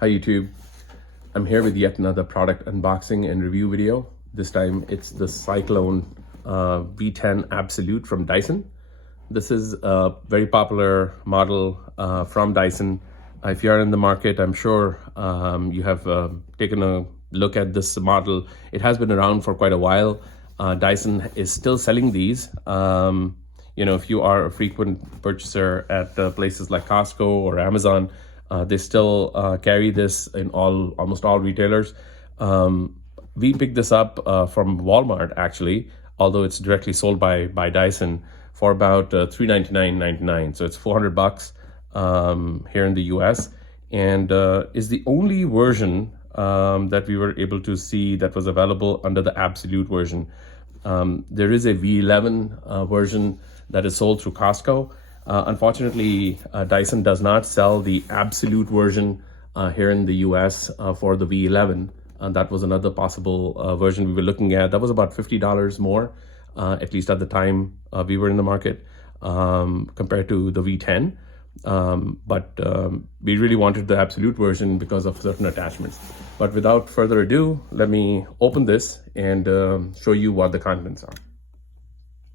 Hi YouTube, I'm here with yet another product unboxing and review video. This time it's the Cyclone V10 Absolute from Dyson. This is a very popular model from Dyson. If you're in the market, I'm sure you have taken a look at this model. It has been around for quite a while. Dyson is still selling these. If you are a frequent purchaser at places like Costco or Amazon, they still carry this in almost all retailers. We picked this up from Walmart actually, although it's directly sold by Dyson for about $399.99. So it's $400 here in the US, and is the only version that we were able to see that was available under the Absolute version. There is a V11 version that is sold through Costco. Unfortunately, Dyson does not sell the Absolute version here in the US for the V11. That was another possible version we were looking at. That was about $50 more, at least at the time we were in the market, compared to the V10. But we really wanted the Absolute version because of certain attachments. But without further ado, let me open this and show you what the contents are.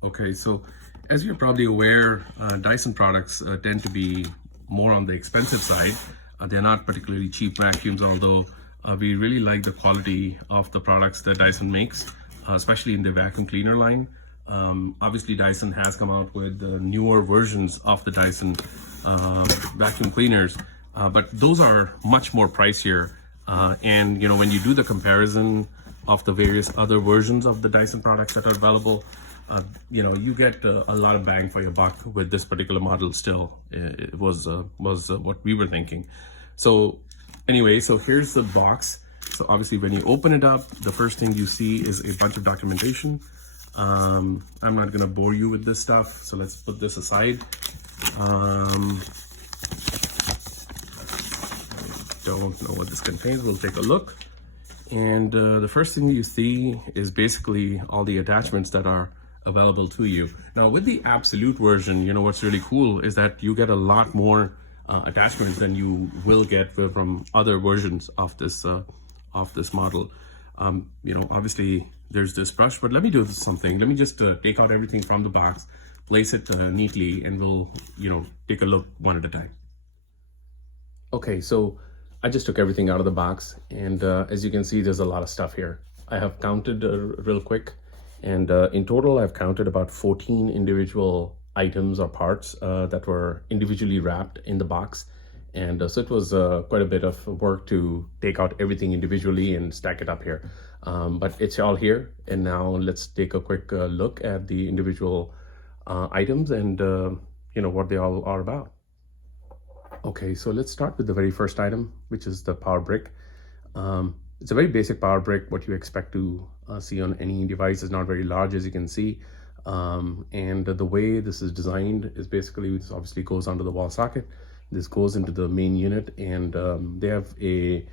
Okay, so as you're probably aware, Dyson products tend to be more on the expensive side. They're not particularly cheap vacuums, although we really like the quality of the products that Dyson makes, especially in the vacuum cleaner line. Obviously, Dyson has come out with newer versions of the Dyson vacuum cleaners, but those are much more pricier. And when you do the comparison of the various other versions of the Dyson products that are available, you get a lot of bang for your buck with this particular model. Still, it was what we were thinking. So anyway, so here's the box. So obviously when you open it up, the first thing you see is a bunch of documentation. I'm not gonna bore you with this stuff, so let's put this aside. Don't know what this contains. We'll take a look. And the first thing you see is basically all the attachments that are available to you. Now with the Absolute version, what's really cool is that you get a lot more attachments than you will get from other versions of this model. Obviously there's this brush, but let me do something. Let me just take out everything from the box, place it neatly, and we'll take a look one at a time. Okay, so I just took everything out of the box, and as you can see, there's a lot of stuff here. I have counted real quick, and in total I've counted about 14 individual items or parts that were individually wrapped in the box. And so it was quite a bit of work to take out everything individually and stack it up here. But it's all here, and now let's take a quick look at the individual items and what they all are about. Okay, so let's start with the very first item, which is the power brick. It's a very basic power brick. What you expect to see on any device. Is not very large, as you can see. And the way this is designed is basically, this obviously goes onto the wall socket. This goes into the main unit, and they have a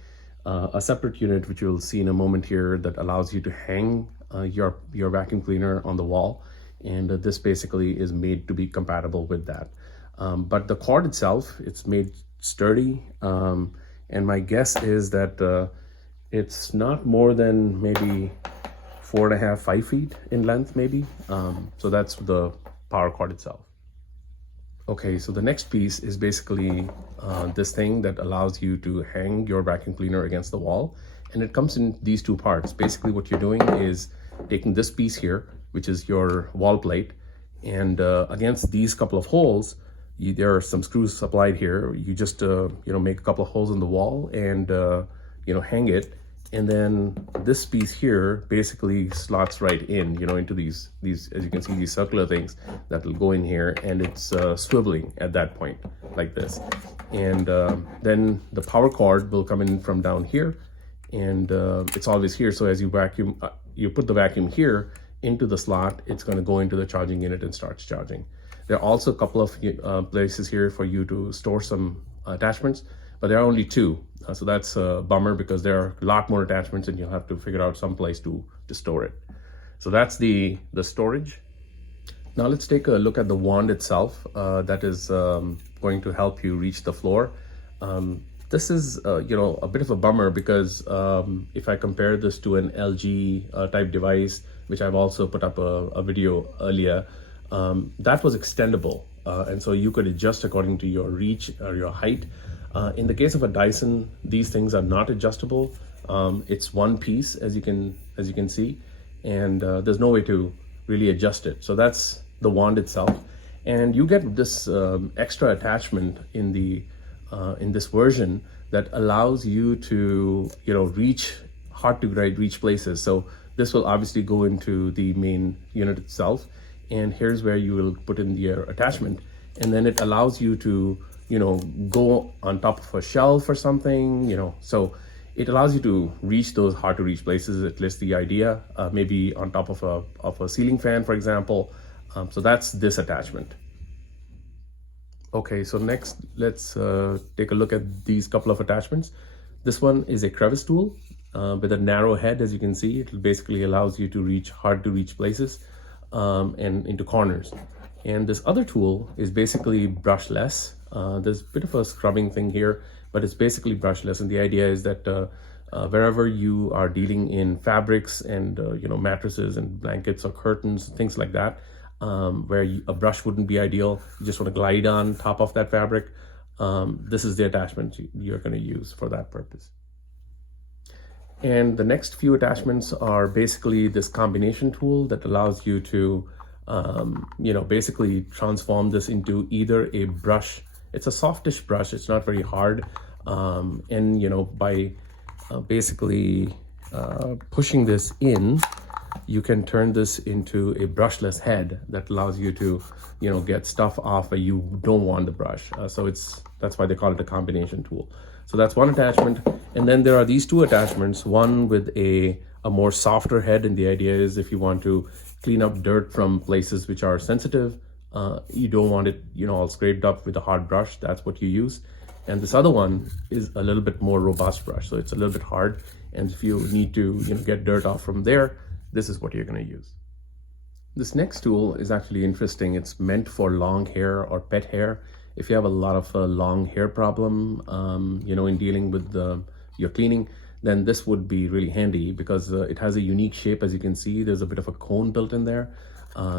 separate unit, which you'll see in a moment here, that allows you to hang your vacuum cleaner on the wall. And this basically is made to be compatible with that. But the cord itself, it's made sturdy, and my guess is that it's not more than maybe 4.5, 5 feet in length, maybe. So that's the power cord itself. Okay, so the next piece is basically this thing that allows you to hang your vacuum cleaner against the wall, and it comes in these two parts. Basically what you're doing is taking this piece here, which is your wall plate, and against these couple of holes, there are some screws supplied here. You just make a couple of holes in the wall and hang it, and then this piece here basically slots right in, into these, as you can see, these circular things that will go in here, and it's swiveling at that point like this. And then the power cord will come in from down here, and it's always here. So as you vacuum, you put the vacuum here into the slot, it's going to go into the charging unit and starts charging. There are also a couple of places here for you to store some attachments, but there are only two. So that's a bummer, because there are a lot more attachments and you'll have to figure out some place to store it. So that's the storage. Now let's take a look at the wand itself that is going to help you reach the floor. This is, a bit of a bummer because if I compare this to an LG type device, which I've also put up a video earlier, that was extendable. And so you could adjust according to your reach or your height. In the case of a Dyson, these things are not adjustable. It's one piece, as you can see, and there's no way to really adjust it. So that's the wand itself. And you get this extra attachment in this version that allows you to reach hard to reach places. So this will obviously go into the main unit itself, and here's where you will put in your attachment, and then it allows you to go on top of a shelf or something, so it allows you to reach those hard to reach places, at least the idea, maybe on top of a ceiling fan, for example. So that's this attachment. Okay, so next let's take a look at these couple of attachments. This one is a crevice tool with a narrow head. As you can see, it basically allows you to reach hard to reach places and into corners. And this other tool is basically brushless. There's a bit of a scrubbing thing here, but it's basically brushless. And the idea is that wherever you are dealing in fabrics and mattresses and blankets or curtains, things like that, where a brush wouldn't be ideal, you just want to glide on top of that fabric, this is the attachment you're going to use for that purpose. And the next few attachments are basically this combination tool that allows you to basically transform this into either a brush. It's a softish brush, it's not very hard, and by basically pushing this in, you can turn this into a brushless head that allows you to get stuff off where you don't want the brush. So that's why they call it a combination tool. So that's one attachment, and then there are these two attachments, one with a more softer head, and the idea is if you want to clean up dirt from places which are sensitive, you don't want it all scraped up with a hard brush, that's what you use. And this other one is a little bit more robust brush, so it's a little bit hard, and if you need to get dirt off from there, this is what you're going to use. This next tool is actually interesting. It's meant for long hair or pet hair. If you have a lot of long hair problem, in dealing with your cleaning, then this would be really handy because it has a unique shape. As you can see, there's a bit of a cone built in there.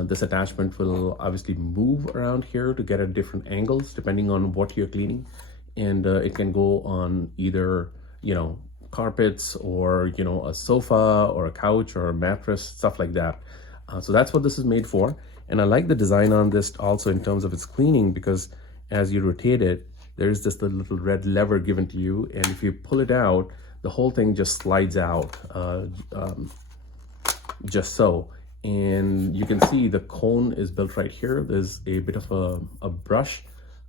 This attachment will obviously move around here to get at different angles depending on what you're cleaning. And it can go on either, carpets or, a sofa or a couch or a mattress, stuff like that. So that's what this is made for. And I like the design on this also in terms of its cleaning, because as you rotate it, there's this little red lever given to you. And if you pull it out, the whole thing just slides out, just so. And you can see the cone is built right here. There's a bit of a brush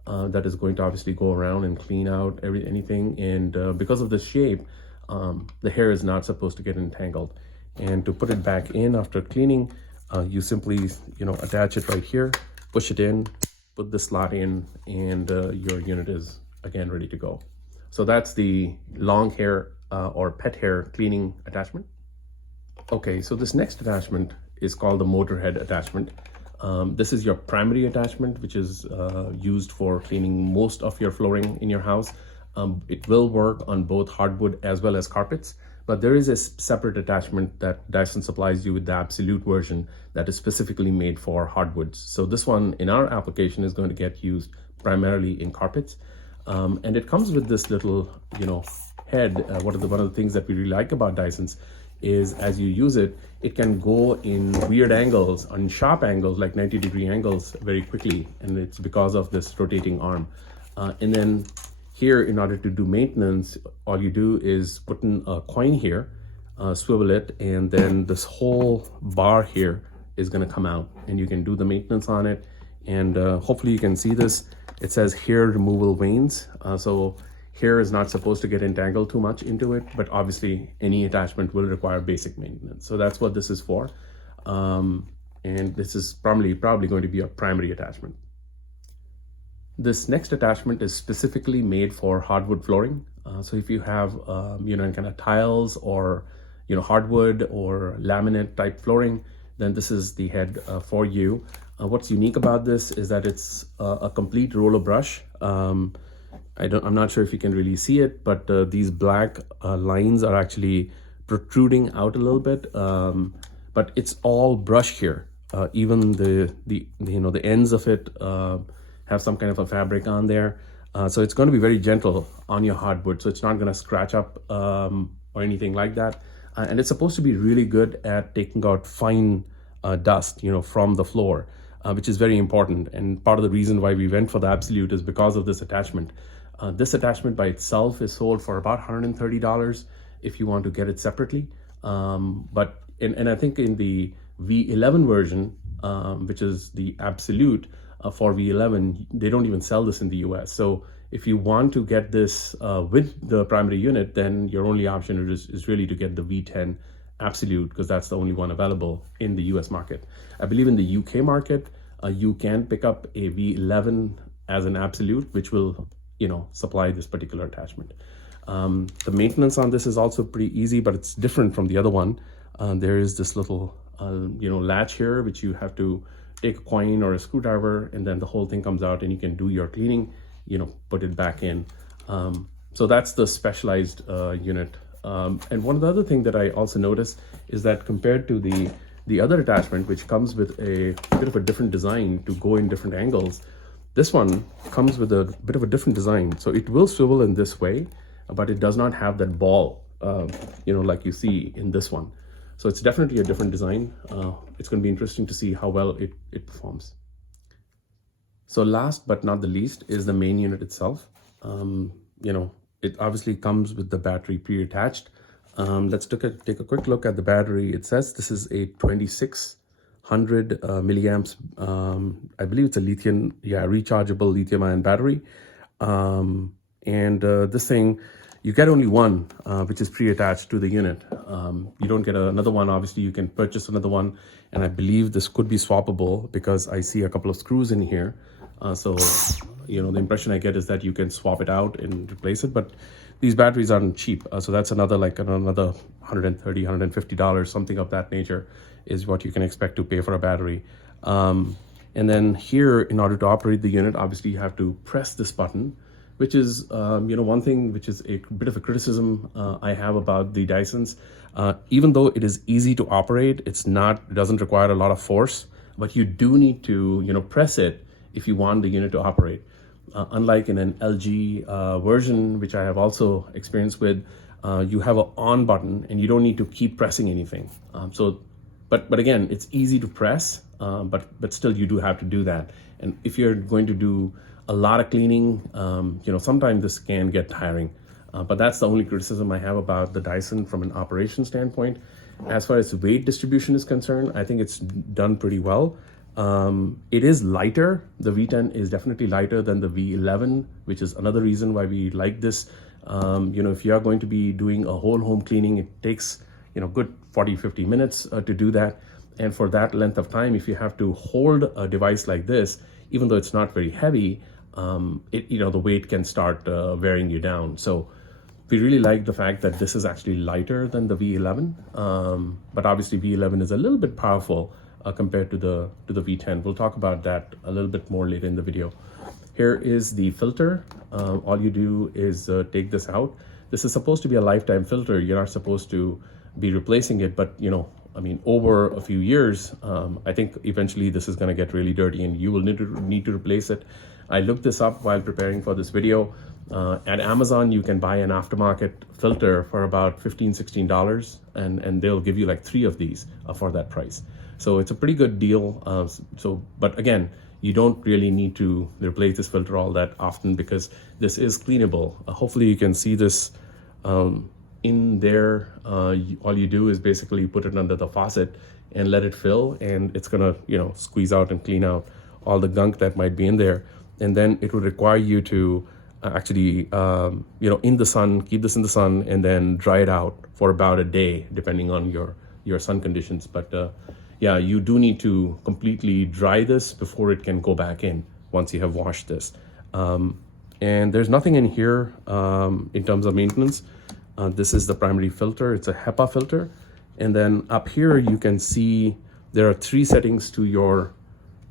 that is going to obviously go around and clean out anything. And because of this shape, the hair is not supposed to get entangled. And to put it back in after cleaning, you simply attach it right here, push it in, put the slot in, and your unit is again ready to go. So that's the long hair or pet hair cleaning attachment. Okay, so this next attachment is called the motor head attachment. This is your primary attachment, which is used for cleaning most of your flooring in your house. It will work on both hardwood as well as carpets, but there is a separate attachment that Dyson supplies you with, the Absolute version, that is specifically made for hardwoods. So this one in our application is going to get used primarily in carpets. And it comes with this little, head. One of the things that we really like about Dysons is as you use it, it can go in weird angles, on sharp angles, like 90-degree angles very quickly. And it's because of this rotating arm. And then here, in order to do maintenance, all you do is put in a coin here, swivel it, and then this whole bar here is going to come out, and you can do the maintenance on it. And hopefully you can see this. It says hair removal vanes. So hair is not supposed to get entangled too much into it, but obviously any attachment will require basic maintenance. So that's what this is for. And this is probably going to be a primary attachment. This next attachment is specifically made for hardwood flooring. So if you have, kind of tiles or, hardwood or laminate type flooring, then this is the head for you. What's unique about this is that it's a complete roller brush. I'm not sure if you can really see it, but these black lines are actually protruding out a little bit, but it's all brushed here. Even the ends of it have some kind of a fabric on there, so it's going to be very gentle on your hardwood. So it's not going to scratch up or anything like that, and it's supposed to be really good at taking out fine dust, from the floor. Which is very important, and part of the reason why we went for the Absolute is because of this attachment. This attachment by itself is sold for about $130 if you want to get it separately. But I think in the V11 version, which is the Absolute for V11, they don't even sell this in the US. So if you want to get this with the primary unit, then your only option is really to get the V10 Absolute, because that's the only one available in the US market. I believe in the UK market, you can pick up a V11 as an Absolute, which will, supply this particular attachment. The maintenance on this is also pretty easy, but it's different from the other one. There is this little, latch here, which you have to take a coin or a screwdriver, and then the whole thing comes out and you can do your cleaning, put it back in. So that's the specialized unit. And one of the other things that I also noticed is that compared to the other attachment, which comes with a bit of a different design to go in different angles, this one comes with a bit of a different design. So it will swivel in this way, but it does not have that ball, like you see in this one. So it's definitely a different design. It's going to be interesting to see how well it performs. So last but not the least is the main unit itself. It obviously comes with the battery pre-attached. Let's take a quick look at the battery. It says this is a 2600 milliamps. I believe it's a rechargeable lithium-ion battery. This thing, you get only one, which is pre-attached to the unit. You don't get another one. Obviously, you can purchase another one, and I believe this could be swappable because I see a couple of screws in here. So the impression I get is that you can swap it out and replace it, but these batteries aren't cheap. So that's another $130, $150, something of that nature is what you can expect to pay for a battery. And then here, in order to operate the unit, obviously you have to press this button, which is, one thing which is a bit of a criticism I have about the Dysons. Even though it is easy to operate, it doesn't require a lot of force, but you do need to, press it if you want the unit to operate. Unlike in an LG version, which I have also experienced with, you have an on button and you don't need to keep pressing anything. But again, it's easy to press, but still you do have to do that. And if you're going to do a lot of cleaning, sometimes this can get tiring. But that's the only criticism I have about the Dyson from an operation standpoint. As far as weight distribution is concerned, I think it's done pretty well. It is lighter. The V10 is definitely lighter than the V11, which is another reason why we like this. If you are going to be doing a whole home cleaning, it takes, good 40-50 minutes to do that. And for that length of time, if you have to hold a device like this, even though it's not very heavy, the weight can start wearing you down. So we really like the fact that this is actually lighter than the V11, but obviously V11 is a little bit powerful compared to the V10. We'll talk about that a little bit more later in the video. Here is the filter. All you do is take this out. This is supposed to be a lifetime filter. You're not supposed to be replacing it, but over a few years, I think eventually this is going to get really dirty and you will need to replace it. I looked this up while preparing for this video. At Amazon, you can buy an aftermarket filter for about $15-16, and they'll give you like 3 of these for that price. So it's a pretty good deal. But again, you don't really need to replace this filter all that often because this is cleanable. Hopefully you can see this in there. All you do is basically put it under the faucet and let it fill, and it's gonna squeeze out and clean out all the gunk that might be in there. And then it would require you to actually in the sun, keep this in the sun, and then dry it out for about a day depending on your sun conditions. But yeah, you do need to completely dry this before it can go back in once you have washed this. And there's nothing in here in terms of maintenance. This is the primary filter. It's a HEPA filter. And then up here you can see there are 3 settings to your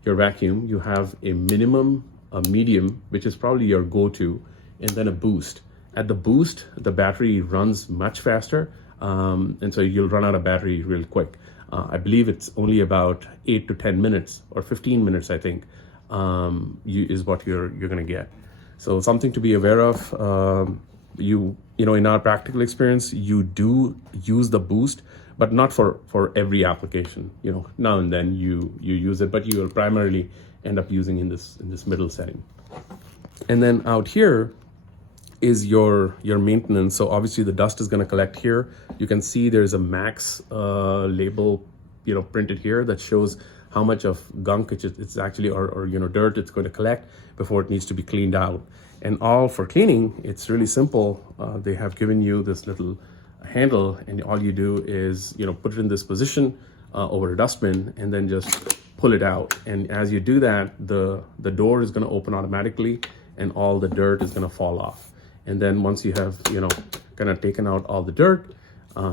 vacuum. You have a minimum, a medium, which is probably your go-to, and then a boost. At the boost, the battery runs much faster, and so you'll run out of battery real quick. I believe it's only about 8 to 10 minutes or 15 minutes, I think, is what you're gonna get. So something to be aware of. You know, in our practical experience, you do use the boost, but not for every application. You know, now and then you use it, but you will primarily end up using in this middle setting. And then out here is your maintenance. So obviously the dust is going to collect here. You can see there's a max label, you know, printed here that shows how much of gunk it's actually, or you know, dirt it's going to collect before it needs to be cleaned out. And all for cleaning, it's really simple. They have given you this little handle, and all you do is, you know, put it in this position over a dustbin, and then just pull it out. And as you do that, the door is going to open automatically, and all the dirt is going to fall off. And then once you have, you know, kind of taken out all the dirt,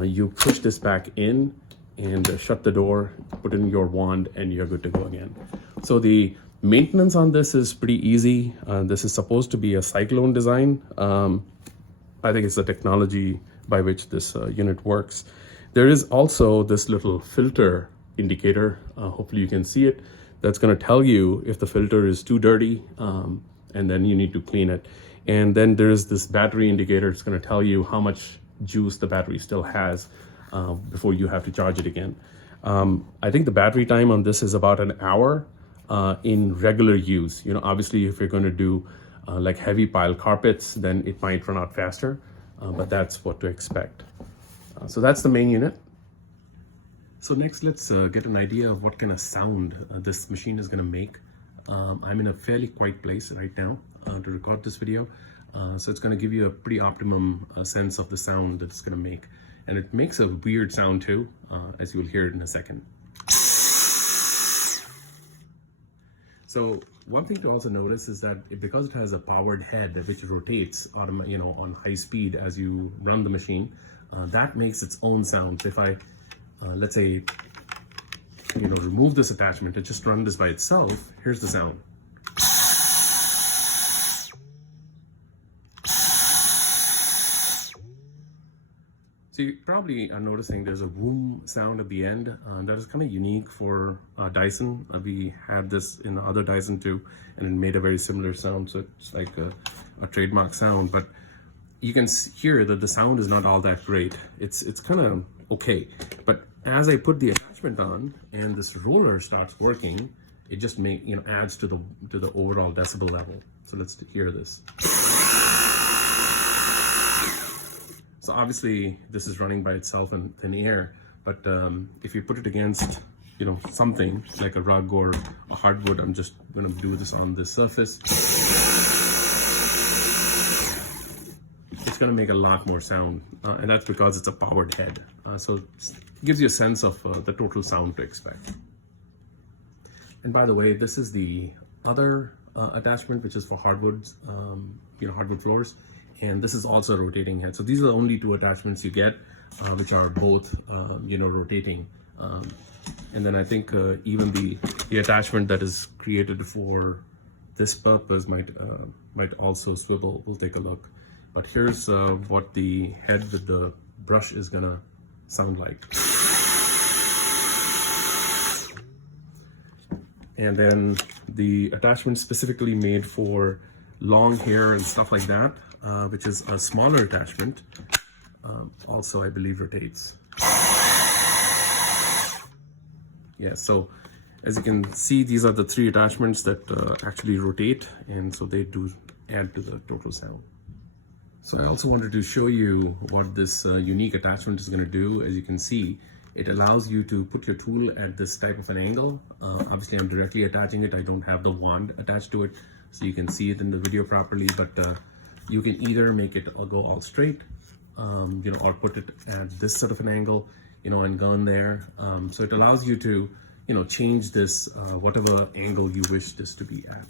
you push this back in and shut the door, put in your wand, and you're good to go again. So the maintenance on this is pretty easy. This is supposed to be a Cyclone design. I think it's the technology by which this unit works. There is also this little filter indicator, hopefully you can see it, that's going to tell you if the filter is too dirty, and then you need to clean it. And then there's this battery indicator. It's going to tell you how much juice the battery still has before you have to charge it again. I think the battery time on this is about an hour in regular use. You know, obviously if you're going to do like heavy pile carpets, then it might run out faster, but that's what to expect. So that's the main unit. So next, let's get an idea of what kind of sound this machine is going to make. I'm in a fairly quiet place right now to record this video, so it's going to give you a pretty optimum sense of the sound that it's going to make. And it makes a weird sound too, as you'll hear it in a second. So one thing to also notice is that because it has a powered head which rotates you know, on high speed as you run the machine, that makes its own sound. So if I let's say, you know, remove this attachment and just run this by itself, here's the sound. So you probably are noticing there's a boom sound at the end. That is kind of unique for Dyson. We had this in the other Dyson too, and it made a very similar sound. So it's like a trademark sound, but you can hear that the sound is not all that great. It's kind of okay, but as I put the attachment on and this roller starts working, it just adds to the overall decibel level. So let's hear this. So obviously this is running by itself in thin air, but if you put it against, you know, something like a rug or a hardwood, I'm just going to do this on this surface. It's going to make a lot more sound, and that's because it's a powered head. So it gives you a sense of the total sound to expect. And by the way, this is the other attachment, which is for hardwoods, you know, hardwood floors. And this is also a rotating head. So these are the only two attachments you get, which are both, you know, rotating. And then I think even the attachment that is created for this purpose might also swivel. We'll take a look. But here's what the head with the brush is gonna sound like. And then the attachment specifically made for long hair and stuff like that, which is a smaller attachment, also I believe rotates. Yeah, so as you can see, these are the three attachments that actually rotate, and so they do add to the total sound. So I also wanted to show you what this unique attachment is going to do. As you can see, it allows you to put your tool at this type of an angle. Obviously I'm directly attaching it. I don't have the wand attached to it, so you can see it in the video properly, but you can either make it go all straight, you know, or put it at this sort of an angle, you know, and go in there. So it allows you to, you know, change this whatever angle you wish this to be at.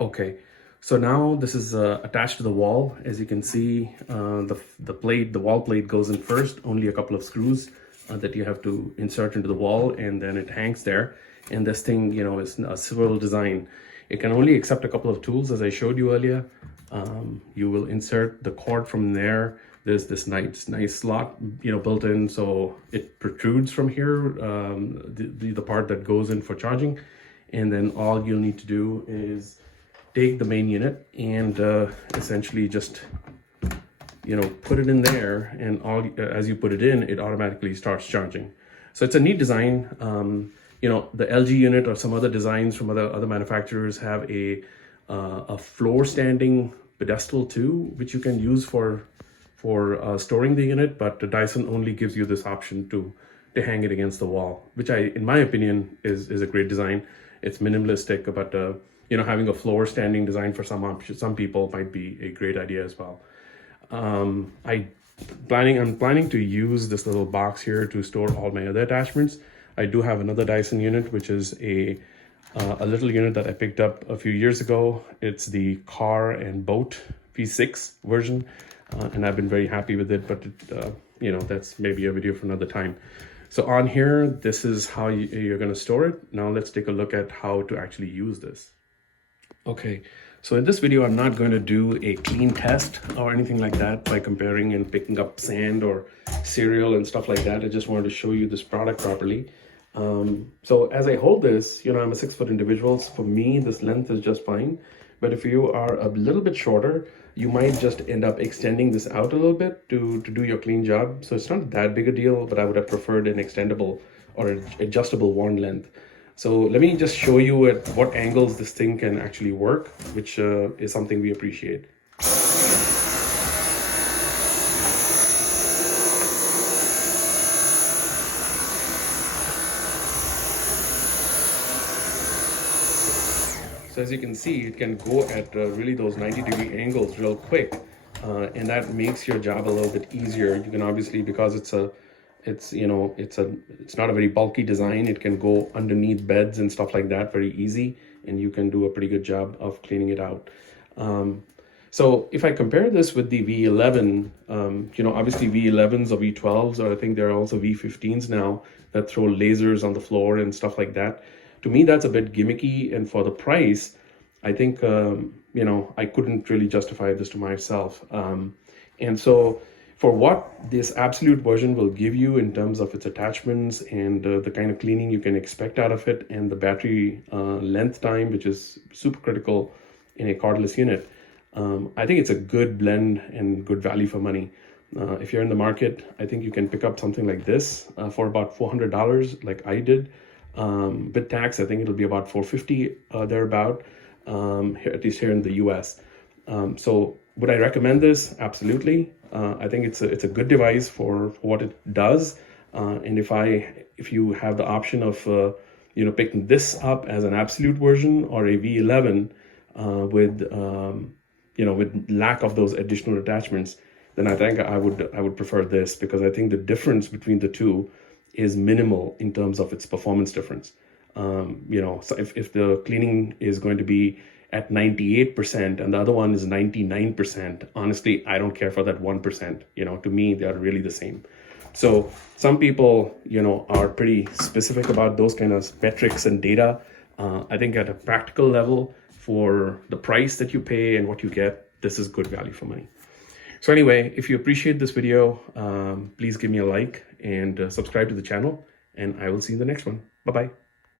Okay, so now this is attached to the wall. As you can see, the wall plate goes in first, only a couple of screws that you have to insert into the wall, and then it hangs there. And this thing, you know, is a swivel design. It can only accept a couple of tools, as I showed you earlier. You will insert the cord from there. There's this nice slot, built in, so it protrudes from here, the part that goes in for charging. And then all you'll need to do is take the main unit and essentially just put it in there, and as you put it in, it automatically starts charging. So it's a neat design. The LG unit or some other designs from other manufacturers have a floor standing pedestal too, which you can use for storing the unit, but the Dyson only gives you this option to hang it against the wall, which in my opinion is a great design. It's minimalistic, but having a floor standing design for some people might be a great idea as well. I'm planning to use this little box here to store all my other attachments. I do have another Dyson unit, which is a little unit that I picked up a few years ago. It's the car and boat V6 version, and I've been very happy with it, but that's maybe a video for another time. So on here, this is how you're going to store it. Now let's take a look at how to actually use this. Okay, so in this video, I'm not going to do a clean test or anything like that by comparing and picking up sand or cereal and stuff like that. I just wanted to show you this product properly. So as I hold this, I'm a 6-foot individual, so for me, this length is just fine. But if you are a little bit shorter, you might just end up extending this out a little bit to do your clean job. So it's not that big a deal, but I would have preferred an extendable or an adjustable wand length. So let me just show you at what angles this thing can actually work, which is something we appreciate. So as you can see, it can go at really those 90-degree angles real quick, and that makes your job a little bit easier. You can obviously, because it's not a very bulky design, it can go underneath beds and stuff like that very easy, and you can do a pretty good job of cleaning it out. So if I compare this with the V11, obviously V11s or V12s, or I think there are also V15s now that throw lasers on the floor and stuff like that. To me, that's a bit gimmicky, and for the price, I think, I couldn't really justify this to myself. And so for what this Absolute version will give you in terms of its attachments and the kind of cleaning you can expect out of it, and the battery length time, which is super critical in a cordless unit, I think it's a good blend and good value for money. If you're in the market, I think you can pick up something like this for about $400, like I did. With tax, I think it'll be about $450 thereabout, at least here in the US. So would I recommend this? Absolutely. I think it's a good device for what it does. And if you have the option of picking this up as an Absolute version or a V11 with lack of those additional attachments, then I think I would prefer this, because I think the difference between the two is minimal in terms of its performance difference. So if the cleaning is going to be at 98% and the other one is 99%, honestly, I don't care for that 1%. To me, they are really the same. So some people, are pretty specific about those kind of metrics and data. I think at a practical level, for the price that you pay and what you get, this is good value for money. So anyway, if you appreciate this video, please give me a like and subscribe to the channel, and I will see you in the next one. Bye-bye.